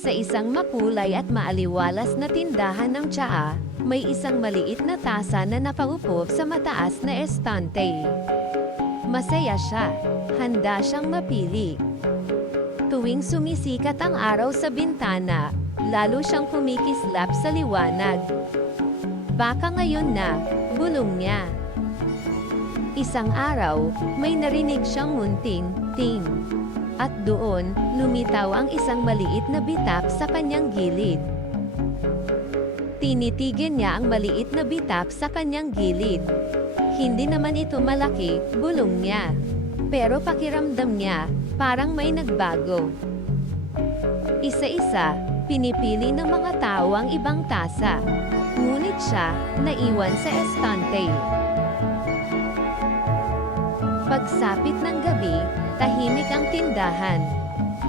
Sa isang makulay at maaliwalas na tindahan ng tsaa, may isang maliit na tasa na nakaupo sa mataas na estante. Masaya siya. Handa siyang mapili. Tuwing sumisikat ang araw sa bintana, lalo siyang kumikislap sa liwanag. Baka ngayon na, bulong niya. Isang araw, may narinig siyang munting ting. At doon, lumitaw ang isang maliit na bitap sa kanyang gilid. Tinitigan niya ang maliit na bitap sa kanyang gilid. Hindi naman ito malaki, bulong niya. Pero pakiramdam niya, parang may nagbago. Isa-isa, pinipili ng mga tao ang ibang tasa. Ngunit siya, naiwan sa estante. Pagsapit ng gabi, tahimik ang tindahan.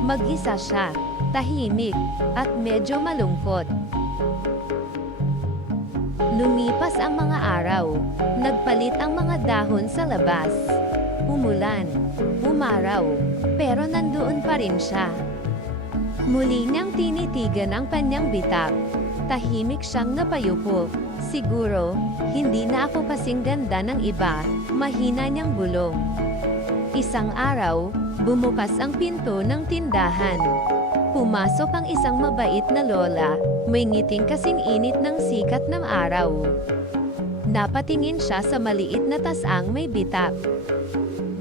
Mag-isa siya, tahimik, at medyo malungkot. Lumipas ang mga araw. Nagpalit ang mga dahon sa labas. Umulan, umaraw, pero nandoon pa rin siya. Muli niyang tinitigan ang kanyang bitap. Tahimik siyang napayupo. Siguro, hindi na ako kasing ganda ng iba, mahina niyang bulong. Isang araw, bumukas ang pinto ng tindahan. Pumasok ang isang mabait na lola, may ngiting kasing init ng sikat ng araw. Napatingin siya sa maliit na tasang may bitap.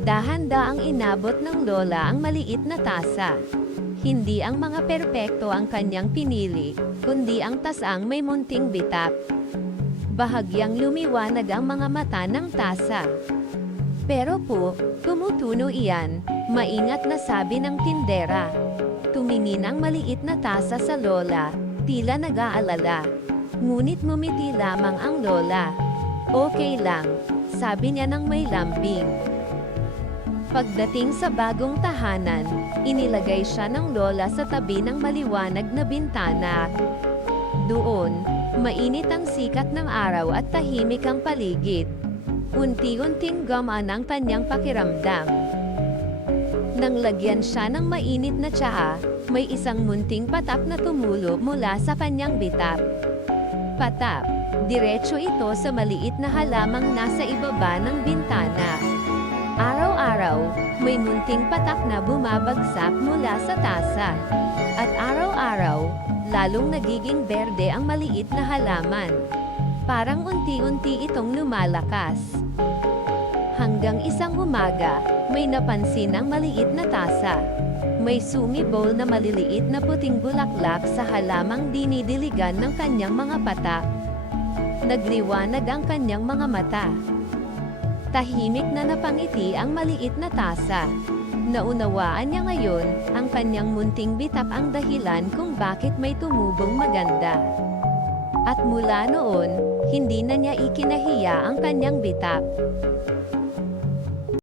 Dahan-daang inabot ng lola ang maliit na tasa. Hindi ang mga perpekto ang kanyang pinili, kundi ang tasang may munting bitap. Bahagyang lumiwanag ang mga mata ng tasa. Pero po, tumutuno iyan, maingat na sabi ng tindera. Tumingin ang maliit na tasa sa lola, tila nag-aalala. Ngunit ngumiti lamang ang lola. Okay lang, sabi niya nang may lambing. Pagdating sa bagong tahanan, inilagay siya ng lola sa tabi ng maliwanag na bintana. Doon, mainit ang sikat ng araw at tahimik ang paligid. Unti-unting gumaan ang kanyang pakiramdam. Nang lagyan siya ng mainit na tsaa, may isang munting patap na tumulo mula sa kanyang bitap. Patap, diretso ito sa maliit na halamang nasa ibaba ng bintana. Araw-araw, may munting patak na bumabagsak mula sa tasa. At araw-araw, lalong nagiging berde ang maliit na halaman. Parang unti-unti itong lumalakas. Hanggang isang umaga, may napansin ang maliit na tasa. May sumibol na maliliit na puting bulaklak sa halamang dinidiligan ng kanyang mga patak. Nagliwanag ang kanyang mga mata. Tahimik na napangiti ang maliit na tasa. Naunawaan niya ngayon, ang kanyang munting bitap ang dahilan kung bakit may tumubong maganda. At mula noon, hindi na niya ikinahiya ang kanyang bitap.